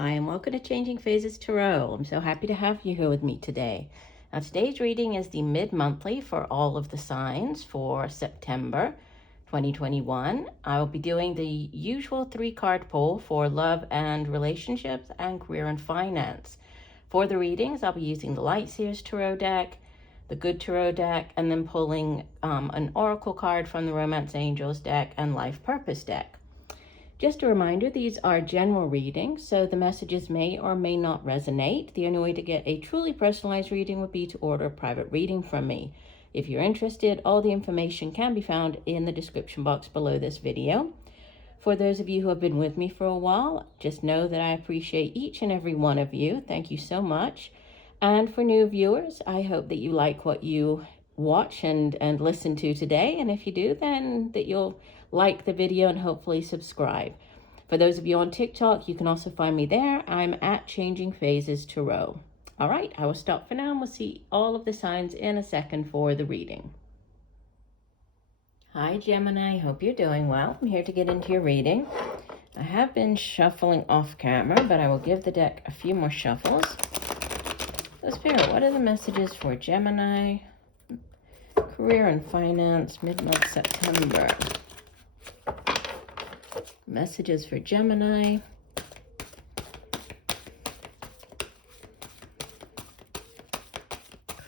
Hi, and welcome to Changing Phases Tarot. I'm so happy to have you here with me today. Now, today's reading is the mid-monthly for all of the signs for September 2021. I will be doing the usual 3-card pull for love and relationships and career and finance. For the readings, I'll be using the Light Seers Tarot deck, the Good Tarot deck, and then pulling an Oracle card from the Romance Angels deck and Life Purpose deck. Just a reminder, these are general readings, so the messages may or may not resonate. The only way to get a truly personalized reading would be to order a private reading from me. If you're interested, all the information can be found in the description box below this video. For those of you who have been with me for a while, just know that I appreciate each and every one of you. Thank you so much. And for new viewers, I hope that you like what you watch and listen to today. And if you do, then that you'll like the video and hopefully subscribe. For those of you on TikTok, you can also find me there. I'm at Changing Phases Tarot. All right, I will stop for now and we'll see all of the signs in a second for the reading. Hi, Gemini. Hope you're doing well. I'm here to get into your reading. I have been shuffling off camera, but I will give the deck a few more shuffles. So, Spirit, what are the messages for Gemini? Career and finance, mid-month September. Messages for Gemini.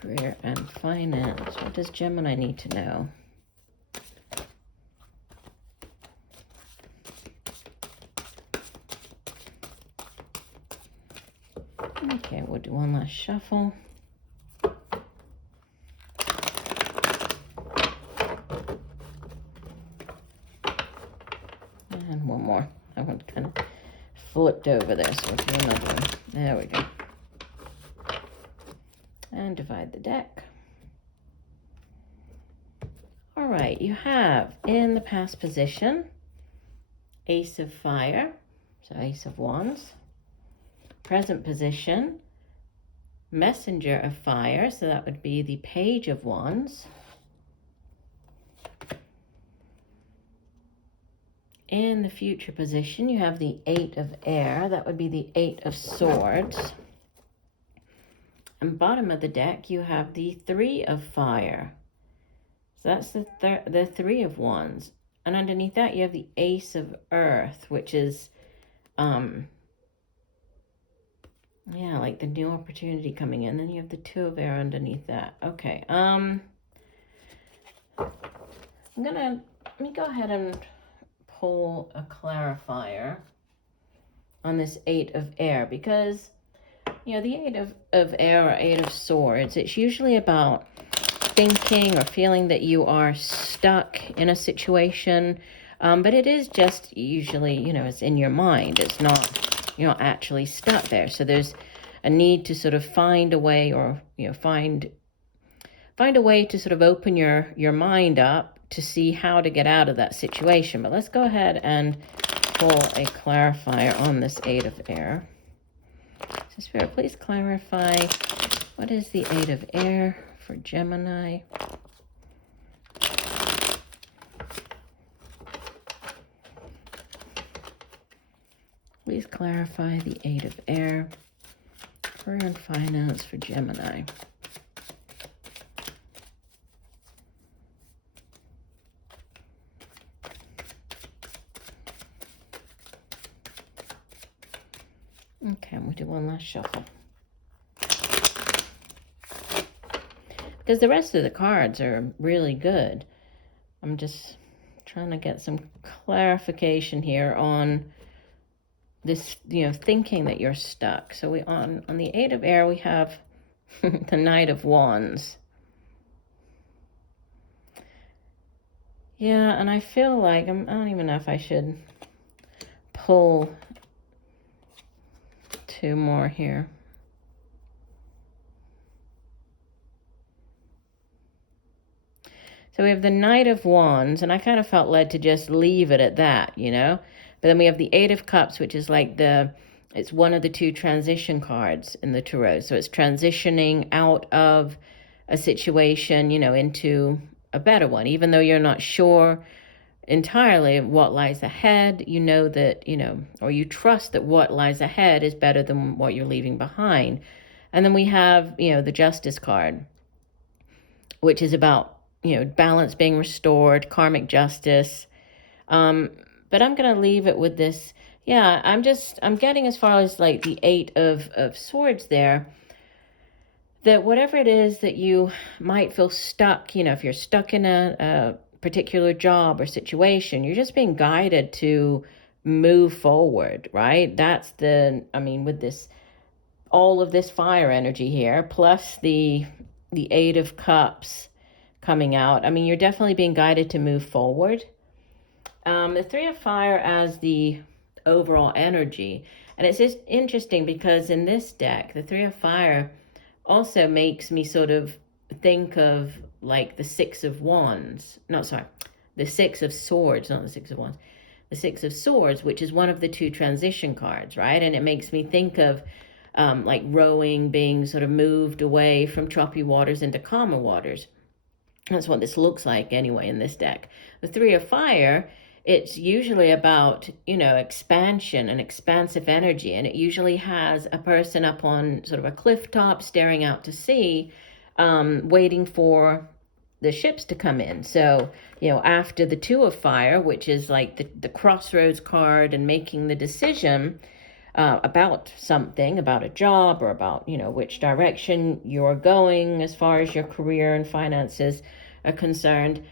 Career and finance. What does Gemini need to know? Okay, we'll do one last shuffle. And one more. That one kind of flipped over there, so we'll do another one. There we go. And divide the deck. All right, you have in the past position, Ace of Fire, so Ace of Wands. Present position, Messenger of Fire, so that would be the Page of Wands. In the future position, you have the 8 of Air. That would be the 8 of Swords. And bottom of the deck, you have the 3 of Fire. So that's the 3 of Wands. And underneath that, you have the Ace of Earth, which is, yeah, like the new opportunity coming in. Then you have the 2 of Air underneath that. Okay. Let me go ahead and pull a clarifier on this 8 of Air, because, you know, the 8 of Air or 8 of Swords, it's usually about thinking or feeling that you are stuck in a situation, but it is just usually, you know, it's in your mind. It's not, you're not actually stuck there. So there's a need to sort of find a way, or, you know, find a way to sort of open your mind up to see how to get out of that situation. But let's go ahead and pull a clarifier on this 8 of Air. So Spirit, please clarify, what is the 8 of Air for Gemini? Please clarify the 8 of Air, career and finance for Gemini. Okay, we'll do one last shuffle. Because the rest of the cards are really good. I'm just trying to get some clarification here on this, you know, thinking that you're stuck. So we on the 8 of Air, we have the Knight of Wands. Yeah, and I feel like, I don't even know if I should pull 2 more here. So we have the Knight of Wands, and I kind of felt led to just leave it at that, you know. But then we have the 8 of Cups, which is like it's one of the 2 transition cards in the Tarot. So it's transitioning out of a situation, you know, into a better one, even though you're not sure entirely what lies ahead. You know that, or you trust that what lies ahead is better than what you're leaving behind. And then we have, the Justice card, which is about, balance being restored, karmic justice. But I'm going to leave it with this. Yeah, I'm getting as far as like the Eight of Swords there, that whatever it is that you might feel stuck, if you're stuck in a particular job or situation, you're just being guided to move forward, right? With this, all of this fire energy here, plus the Eight of Cups coming out. You're definitely being guided to move forward. The Three of Fire as the overall energy. And it's just interesting because in this deck, the Three of Fire also makes me sort of think of like the Six of Wands. No, sorry, the Six of Swords, not the Six of Wands. The Six of Swords, which is one of the two transition cards, right? And it makes me think of like rowing, being sort of moved away from choppy waters into calmer waters. That's what this looks like anyway in this deck. The Three of Fire, it's usually about, expansion and expansive energy. And it usually has a person up on sort of a cliff top staring out to sea, waiting for the ships to come in. So, after the Two of Fire, which is like the crossroads card and making the decision about something, about a job, or about, which direction you're going as far as your career and finances are concerned,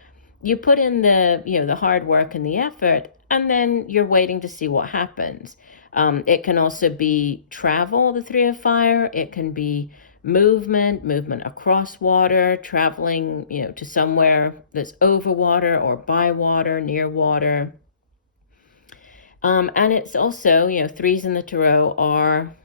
you put in the hard work and the effort, and then you're waiting to see what happens. It can also be travel, the Three of Fire. It can be movement across water, traveling, to somewhere that's over water or by water, near water. And it's also, threes in the tarot are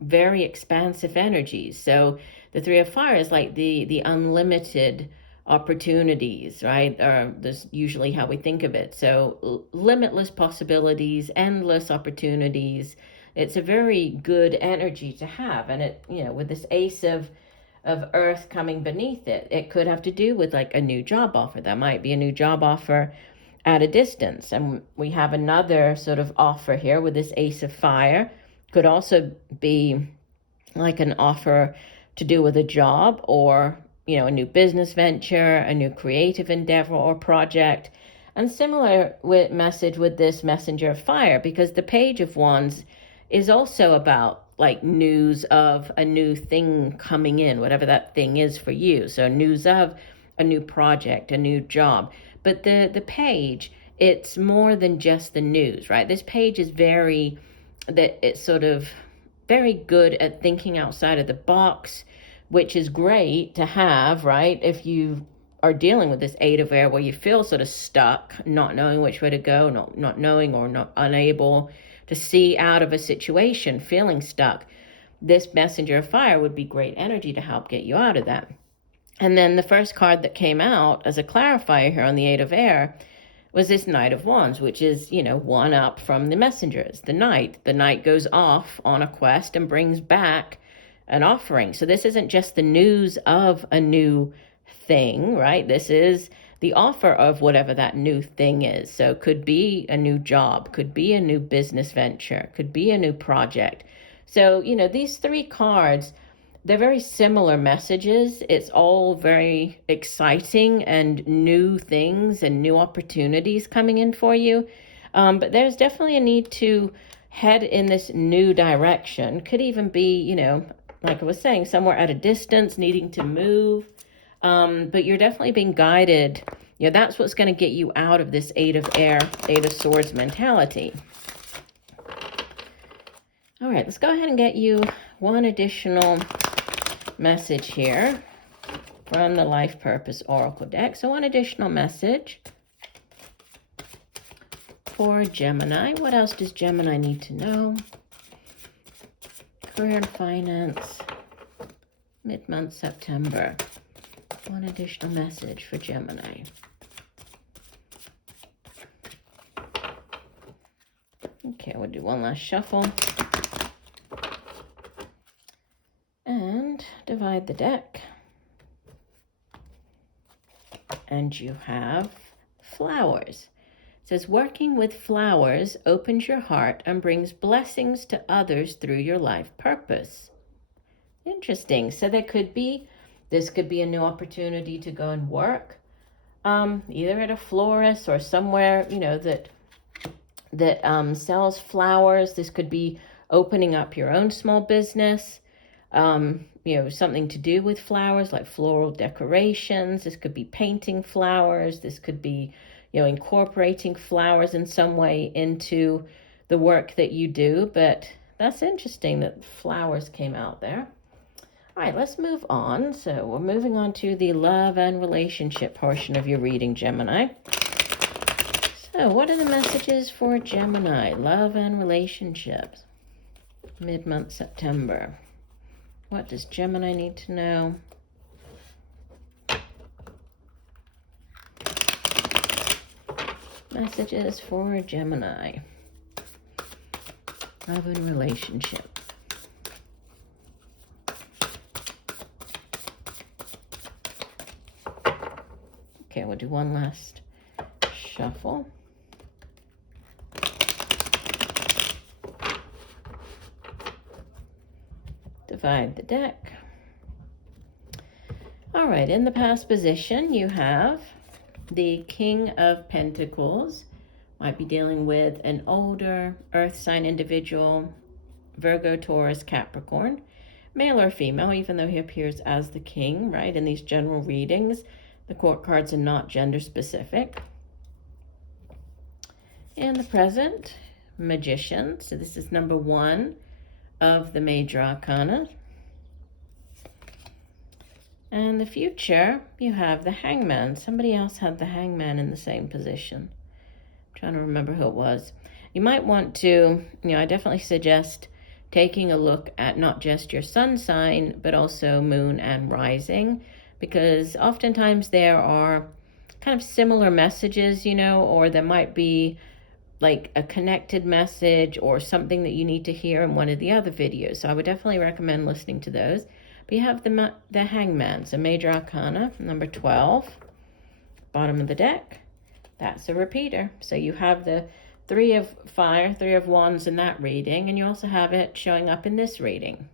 very expansive energies. So the Three of Fire is like the unlimited opportunities, right? That's usually how we think of it. So limitless possibilities, endless opportunities. It's a very good energy to have. And it, with this Ace of Earth coming beneath it, it could have to do with like a new job offer. That might be a new job offer at a distance. And we have another sort of offer here with this Ace of Fire. Could also be like an offer to do with a job, or, a new business venture, a new creative endeavor or project. And similar with message with this Messenger of Fire, because the Page of Wands is also about like news of a new thing coming in, whatever that thing is for you. So news of a new project, a new job. But the page, it's more than just the news, right? This page is it's sort of very good at thinking outside of the box, which is great to have, right? If you are dealing with this Eight of Air where you feel sort of stuck, not knowing which way to go, not knowing or not unable to see out of a situation, feeling stuck, this Messenger of Fire would be great energy to help get you out of that. And then the first card that came out as a clarifier here on the Eight of Air was this Knight of Wands, which is, one up from the messengers, the knight. The knight goes off on a quest and brings back an offering. So this isn't just the news of a new thing, right? This is the offer of whatever that new thing is. So it could be a new job, could be a new business venture, could be a new project. So, these three cards, they're very similar messages. It's all very exciting and new things and new opportunities coming in for you. But there's definitely a need to head in this new direction. Could even be, like I was saying, somewhere at a distance, needing to move. But you're definitely being guided. That's what's going to get you out of this Eight of Air, Eight of Swords mentality. All right, let's go ahead and get you one additional message here from the Life Purpose Oracle deck. So one additional message for Gemini. What else does Gemini need to know? Career and finance, mid-month September. One additional message for Gemini. Okay, we'll do one last shuffle. And divide the deck. And you have flowers. says, working with flowers opens your heart and brings blessings to others through your life purpose. Interesting. So this could be a new opportunity to go and work, either at a florist or somewhere, that sells flowers. This could be opening up your own small business, something to do with flowers, like floral decorations. This could be painting flowers. This could be, incorporating flowers in some way into the work that you do. But that's interesting that flowers came out there. All right, let's move on. So we're moving on to the love and relationship portion of your reading, Gemini. So what are the messages for Gemini, love and relationships, mid-month September? What does Gemini need to know? Messages for Gemini, love and relationship. Okay, we'll do one last shuffle. Divide the deck. All right, in the past position, you have the King of Pentacles. Might be dealing with an older earth sign individual, Virgo, Taurus, Capricorn, male or female, even though he appears as the king, right? In these general readings, the court cards are not gender specific. In the present, Magician. So this is number 1 of the major arcana. And the future, you have the Hangman. Somebody else had the Hangman in the same position. I'm trying to remember who it was. You might want to, I definitely suggest taking a look at not just your sun sign, but also moon and rising, because oftentimes there are kind of similar messages, or there might be like a connected message or something that you need to hear in one of the other videos. So I would definitely recommend listening to those. But you have the Hangman, so major arcana, number 12, bottom of the deck. That's a repeater. So you have the 3 of fire, 3 of wands in that reading, and you also have it showing up in this reading.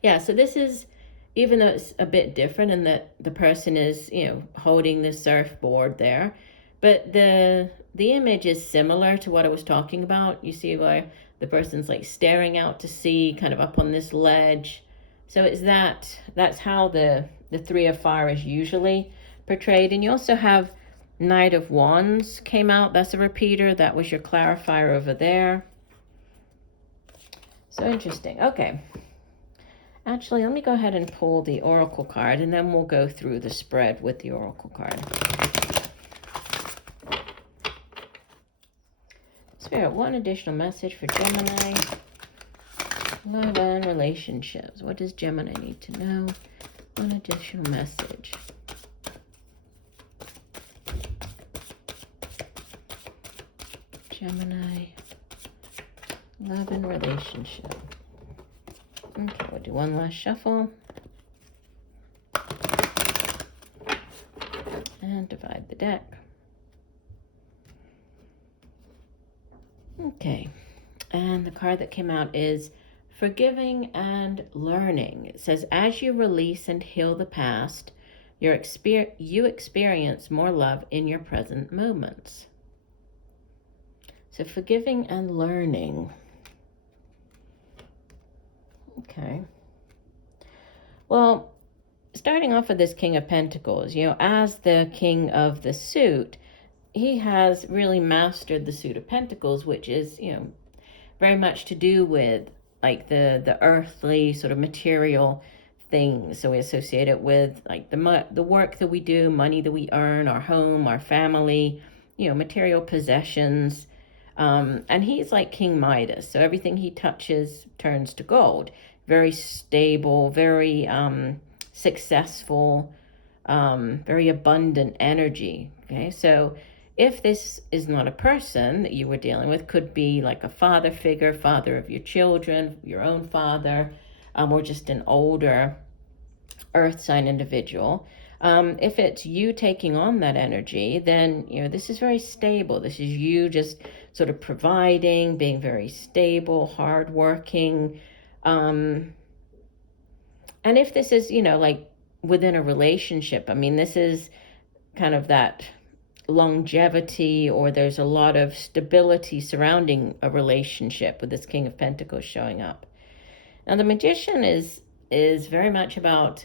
Yeah, so this is, even though it's a bit different in that the person is, holding the surfboard there, but the image is similar to what I was talking about. You see where the person's like staring out to sea, kind of up on this ledge. So it's that's how the 3 of fire is usually portrayed. And you also have Knight of Wands came out. That's a repeater. That was your clarifier over there. So interesting. Okay. Actually, let me go ahead and pull the oracle card, and then we'll go through the spread with the oracle card. Spirit, one additional message for Gemini. Love and relationships. What does Gemini need to know? One additional message. Gemini, love and relationship. Okay, we'll do one last shuffle. And divide the deck. Okay, and the card that came out is Forgiving and Learning. It says, as you release and heal the past, you experience more love in your present moments. So forgiving and learning. Okay. Well, starting off with this King of Pentacles, as the King of the suit, he has really mastered the suit of Pentacles, which is, very much to do with like the earthly sort of material things. So we associate it with like the work that we do, money that we earn, our home, our family, material possessions. And he's like King Midas. So everything he touches turns to gold. Very stable, very successful, very abundant energy. Okay, so if this is not a person that you were dealing with, could be like a father figure, father of your children, your own father, or just an older earth sign individual. If it's you taking on that energy, then, this is very stable. This is you just sort of providing, being very stable, hardworking. And if this is, like within a relationship, I mean, this is kind of that longevity, or there's a lot of stability surrounding a relationship with this King of Pentacles showing up. Now, the Magician is very much about,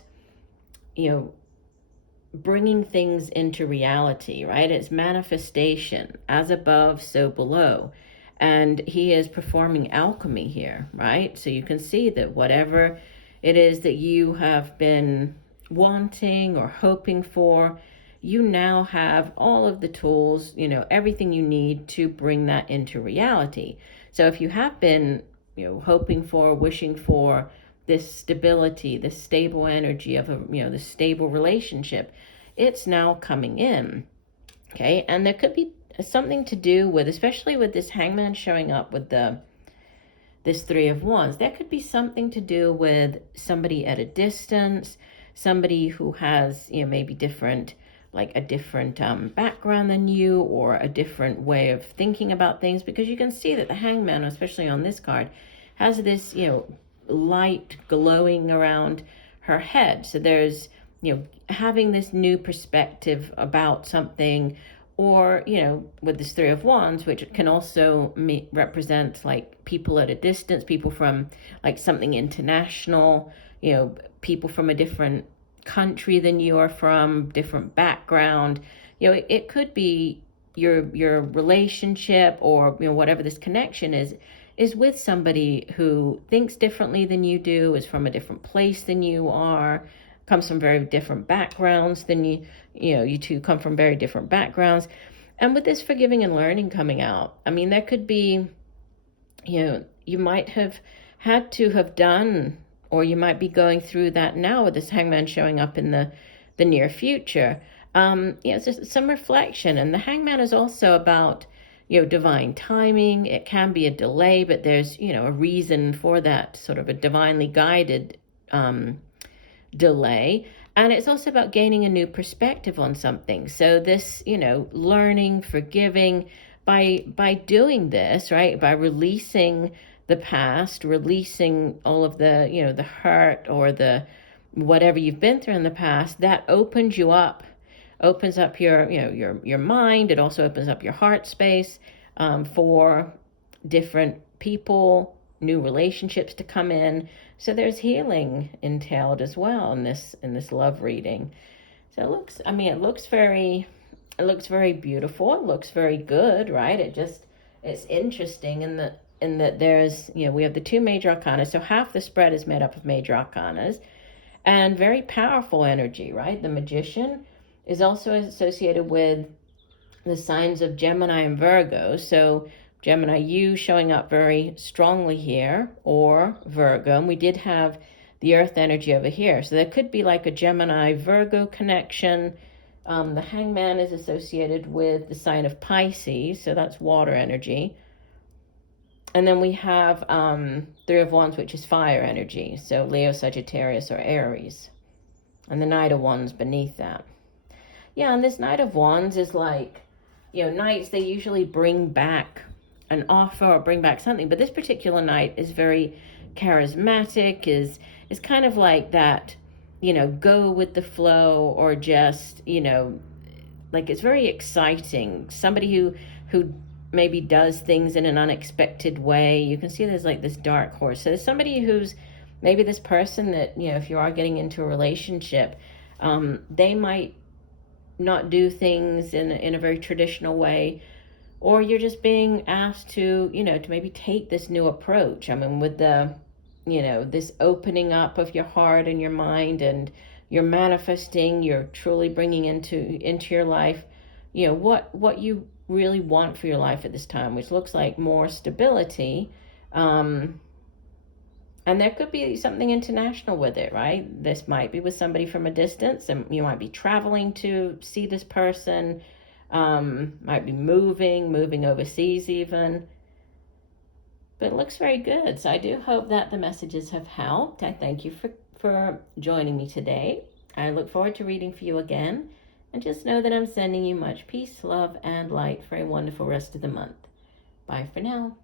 bringing things into reality, right? It's manifestation, as above, so below. And he is performing alchemy here, right? So you can see that whatever it is that you have been wanting or hoping for, you now have all of the tools, everything you need to bring that into reality. So if you have been, hoping for, wishing for this stability, this stable energy of this stable relationship, it's now coming in. Okay, and there could be something to do with, especially with this Hangman showing up with this Three of Wands, there could be something to do with somebody at a distance, somebody who has, maybe different, like a different background than you, or a different way of thinking about things, because you can see that the Hangman, especially on this card, has this, light glowing around her head. So there's, having this new perspective about something, or, with this Three of Wands, which can also represent like people at a distance, people from like something international, people from a different country than you are from, different background. It could be your relationship, or, whatever this connection is with somebody who thinks differently than you do, is from a different place than you are, comes from very different backgrounds than you. You two come from very different backgrounds. And with this forgiving and learning coming out, I mean, there could be, you might have had to have done, or you might be going through that now with this Hangman showing up in the near future. It's just some reflection. And the Hangman is also about, divine timing. It can be a delay, but there's, a reason for that, sort of a divinely guided delay. And it's also about gaining a new perspective on something. So this, learning, forgiving, by doing this, right, by releasing the past, releasing all of the, the hurt or the whatever you've been through in the past, that opens you up, opens up your, your mind. It also opens up your heart space for different people, new relationships to come in. So there's healing entailed as well in this love reading. So it looks, it looks very beautiful. It looks very good, right? It's interesting in that there's, we have the two major arcana. So half the spread is made up of major arcanas, and very powerful energy, right? The Magician is also associated with the signs of Gemini and Virgo. So Gemini, you showing up very strongly here, or Virgo. And we did have the earth energy over here. So there could be like a Gemini-Virgo connection. The Hangman is associated with the sign of Pisces. So that's water energy. And then we have Three of Wands, which is fire energy. So Leo, Sagittarius, or Aries. And the Knight of Wands beneath that. Yeah, and this Knight of Wands is like, knights, they usually bring back an offer or bring back something. But this particular knight is very charismatic, is kind of like that, go with the flow, or just, like it's very exciting. Somebody who maybe does things in an unexpected way. You can see there's like this dark horse. So there's somebody who's maybe this person that, if you are getting into a relationship, they might not do things in a very traditional way, or you're just being asked to, to maybe take this new approach. With the, this opening up of your heart and your mind, and you're manifesting, you're truly bringing into your life, what you really want for your life at this time, which looks like more stability. And there could be something international with it, right? This might be with somebody from a distance, and you might be traveling to see this person, might be moving overseas even. But it looks very good. So I do hope that the messages have helped. I thank you for joining me today. I look forward to reading for you again, and just know that I'm sending you much peace, love, and light for a wonderful rest of the month. Bye for now.